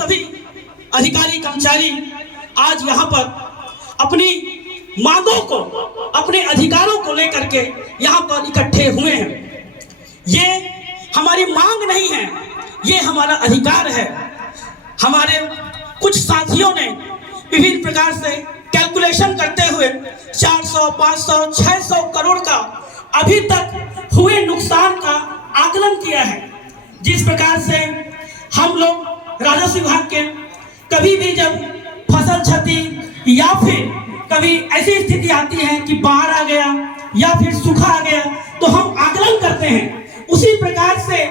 सभी अधिकारी कर्मचारी आज यहाँ पर अपनी मांगों को, अपने अधिकारों को लेकर के यहाँ पर इकट्ठे हुए हैं। ये हमारी मांग नहीं है, ये हमारा अधिकार है। हमारे कुछ साथियों ने विभिन्न प्रकार से कैलकुलेशन करते हुए 400, 500, 600 करोड़ का अभी तक हुए नुकसान का आकलन किया है। जिस प्रकार से हम लोग राजस्व विभाग के कभी भी जब फसल क्षति या फिर कभी ऐसी स्थिति आती है कि बाढ़ आ गया या फिर सूखा आ गया तो हम आकलन करते हैं। उसी प्रकार से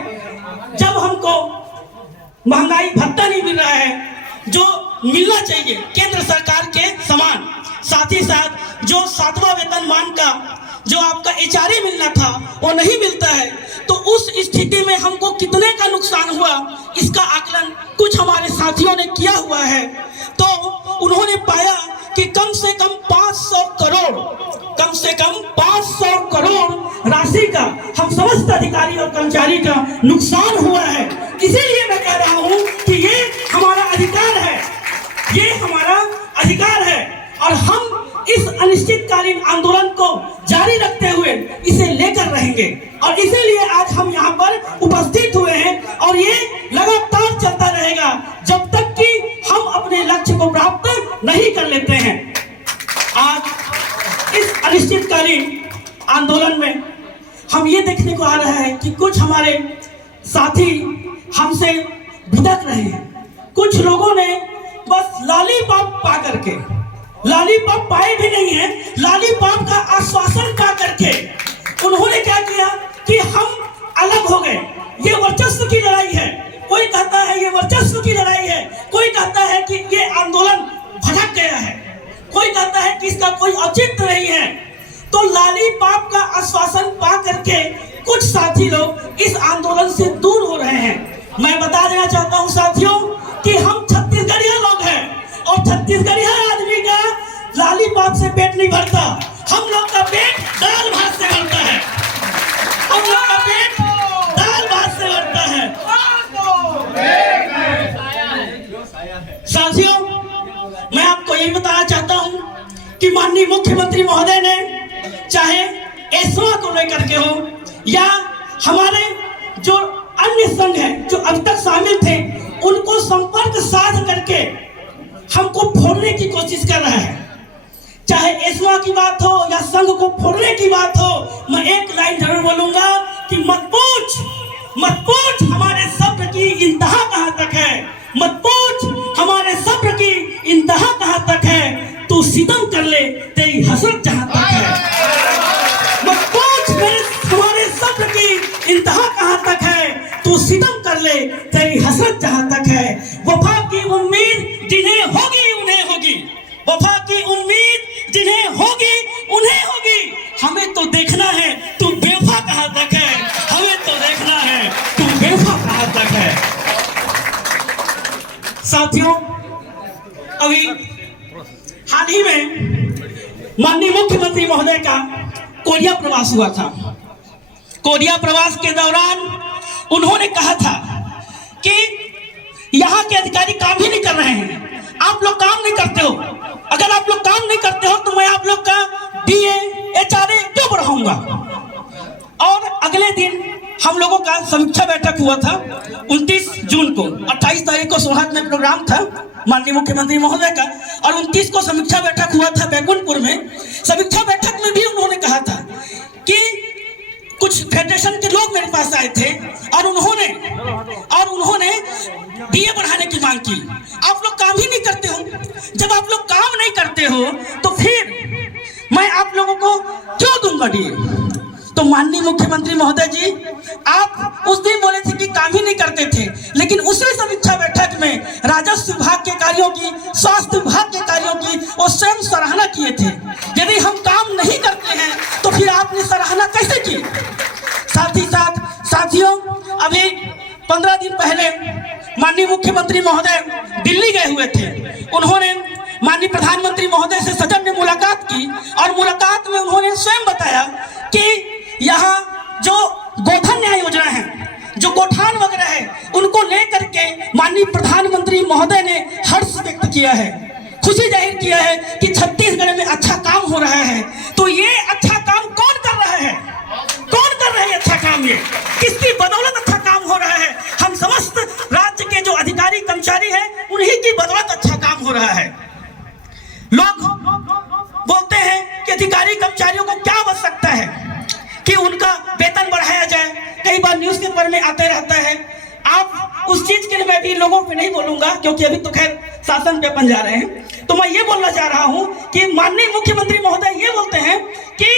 जब हमको महंगाई भत्ता नहीं मिल रहा है जो मिलना चाहिए केंद्र सरकार के समान, साथ ही साथ जो 7वां वेतनमान का जो आपका HRA मिलना था वो नहीं मिलता है, तो उस स्थिति में हमको कितने का नुकसान हुआ इसका आकलन कुछ हमारे साथियों ने किया हुआ है। तो उन्होंने पाया कि कम से कम 500 करोड़ राशि का हम समस्त अधिकारी और कर्मचारी का नुकसान हुआ है। इसीलिए मैं कह रहा हूं कि ये हमारा अधिकार है, ये हमारा अधिकार है और हम इस अनिश्चितकालीन आंदोलन को जारी रखते हुए इसे लेकर रहेंगे। और इसीलिए आज हम यहाँ पर उपस्थित हुए हैं और ये लगातार चलता रहेगा जब तक कि हम अपने लक्ष्य को प्राप्त नहीं कर लेते हैं। आज इस अनिश्चितकालीन आंदोलन में हम ये देखने को आ रहा है कि कुछ हमारे साथी हमसे भिड़क रहे हैं। कुछ लोगों ने बस लॉलीपॉप पा करके, लॉलीपॉप पाए भी नहीं है, लॉलीपॉप का आश्वासन पा करके उन्होंने क्या किया कि हम अलग हो गए, ये वर्चस्व की लड़ाई है। कोई कहता है ये वर्चस्व की लड़ाई है, कोई कहता है कि ये आंदोलन भटक गया है, कोई कहता है कि इसका कोई औचित्य नहीं है। तो लॉलीपॉप का आश्वासन पा करके कुछ साथी लोग इस आंदोलन से दूर हो रहे हैं। मैं बता देना चाहता हूं साथियों कि हम छत्तीसगढ़िया लोग हैं और छत्तीसगढ़िया आदमी का लॉलीपॉप से पेट नहीं भरता। हम लोग का पेट दाल भात से भरता है, हम लोग का पेट दाल भात से भरता है। साथियों, मैं आपको यही बताना चाहता हूं कि माननीय मुख्यमंत्री महोदय ने चाहे एस्मा को लेकर के हो या हमारे जो अन्य संघ हैं जो अब तक शामिल थे उनको संपर्क साध करके हमको फोड़ने की कोशिश कर रहा है। चाहे एस्मा की बात हो या संघ को फोड़ने की बात हो, मैं एक लाइन जरूर बोलूंगा कि मत पूछ हमारे सब्र की इंतहा कहां तक है, मत पूछ हमारे सब्र की इंतहा कहां तक है, तू सितम कर ले तेरी हसरत जहां तक है। मत पूछ हमारे सब्र की इंतहा कहां तक है, तू सितम कर ले तेरी हसरत जहां तक है। वफा की उम्मीद जिन्हें होगी उन्हें होगी, वफा की उम्मीद जिन्हें होगी उन्हें होगी। हमें तो देखना है तू बेवफा कहां तक है, हमें तो देखना है तू बेवफा कहां तक है। साथियों, अभी हाल ही में माननीय मुख्यमंत्री महोदय का कोरिया प्रवास हुआ था। कोरिया प्रवास के दौरान उन्होंने कहा था कि यहाँ के अधिकारी काम ही नहीं कर रहे हैं, आप लोग काम नहीं करते हो, अगर आप लोग काम नहीं करते हो तो मैं आप लोग का DA HRA क्यों बढ़ाऊंगा। और अगले दिन हम लोगों का समीक्षा बैठक हुआ था 29 जून को, 28 तारीख को सोहाग में प्रोग्राम था माननीय मुख्यमंत्री महोदय का और 29 को समीक्षा बैठक हुआ था बैकुंठपुर में। समीक्षा बैठक में भी उन्होंने कहा था कि कुछ फेडरेशन के लोग मेरे पास आए थे और उन्होंने DA बढ़ाने की मांग की। आप लोग काम ही नहीं करते हो, जब आप लोग काम नहीं करते हो तो फिर मैं आप लोगों को क्यों दूंगा DA। तो माननीय मुख्यमंत्री महोदय जी, आप उस दिन बोले थे कि काम ही नहीं करते थे, लेकिन उसी समीक्षा बैठक में राजस्व विभाग के कार्यों की, स्वास्थ्य विभाग के कार्यों की वो स्वयं सराहना किए थे। यदि हम काम नहीं करते हैं तो फिर आपने सराहना कैसे की। साथ ही साथ साथियों, अभी 15 दिन पहले माननीय मुख्यमंत्री महोदय दिल्ली गए हुए थे। उन्होंने माननीय प्रधानमंत्री महोदय से सौजन्य मुलाकात की और मुलाकात में उन्होंने स्वयं बताया कि यहाँ जो गोधन न्याय योजना है, जो गोठान वगैरह है, उनको लेकर के माननीय प्रधानमंत्री महोदय ने हर्ष व्यक्त किया है, खुशी जाहिर किया है कि छत्तीसगढ़ में अच्छा काम हो रहा है। तो ये अच्छा काम कौन कर रहा है? कौन कर रहा है अच्छा काम? ये किसकी बदौलत अच्छा काम हो रहा है? हम समस्त राज्य के जो अधिकारी कर्मचारी हैं उन्हीं की बदौलत अच्छा काम हो रहा है। लोग बोलते हैं कि अधिकारी कर्मचारियों को क्या बच सकता है कि उनका वेतन बढ़ाया जाए, कई बार न्यूज़पेपर में आते रहता है। आप उस चीज के लिए मैं भी लोगों पे नहीं बोलूंगा क्योंकि अभी तो खैर शासन पे बन जा रहे हैं। तो मैं ये बोलना चाह रहा हूं कि माननीय मुख्यमंत्री महोदय ये बोलते हैं कि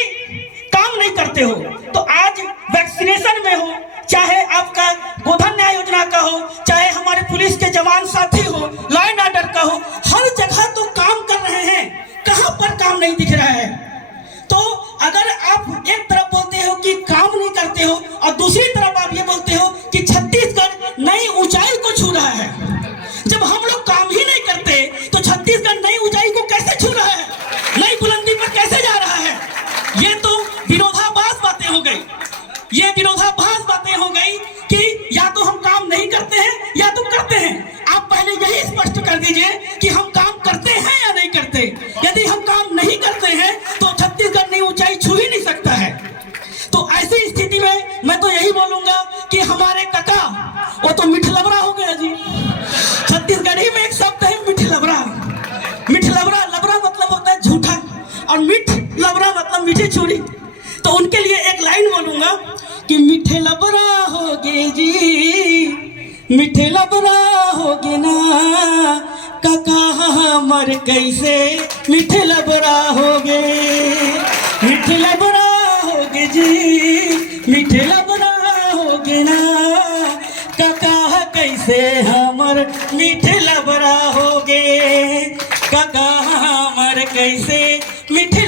काम नहीं करते हो। तो आज वैक्सीनेशन में हो, चाहे आपका गोधन न्याय योजना का हो, चाहे हमारे पुलिस के जवान साथी हो, लॉ एंड ऑर्डर का हो, हर जगह तो काम कर रहे हैं। कहां पर काम नहीं दिख रहा है? तो अगर आप एक तरफ बोलते हो कि काम नहीं करते हो और दूसरी तरफ आप ये बोलते हो कि छत्तीसगढ़ नई ऊंचाई को छू रहा है, जब हम लोग काम ही नहीं करते तो छत्तीसगढ़ नई ऊंचाई को कैसे छू रहा है, नई बुलंदी पर कैसे जा रहा है? ये तो विरोधाभास बातें हो गई, ये विरोधाभास बातें हो गई कि या तो हम काम नहीं करते हैं या तो करते हैं। आप पहले यही स्पष्ट कर दीजिए कि हम काम करते हैं या नहीं करते। यदि हम काम नहीं करते हैं तो छत्तीसगढ़ नई ऊंचाई छू ही नहीं सकता है। तो ऐसी स्थिति में मैं तो यही बोलूंगा कि हमारे काका वो तो मिठलबरा हो गया जी। छत्तीसगढ़ी में एक शब्द है मिठलबरा। मिठलबरा, लबरा मतलब होता है झूठा और मिठ लबरा मतलब मीठी छुरी। तो उनके लिए एक लाइन बोलूंगा कि मीठे लबरा होगे जी, मीठे लबरा होगे ना काका हमर कैसे मीठे लबरा होगे, मीठे लबरा होगे जी, मीठे लबरा होगे ना काका कैसे हमर मीठे लबरा होगे, काका हमर कैसे मीठे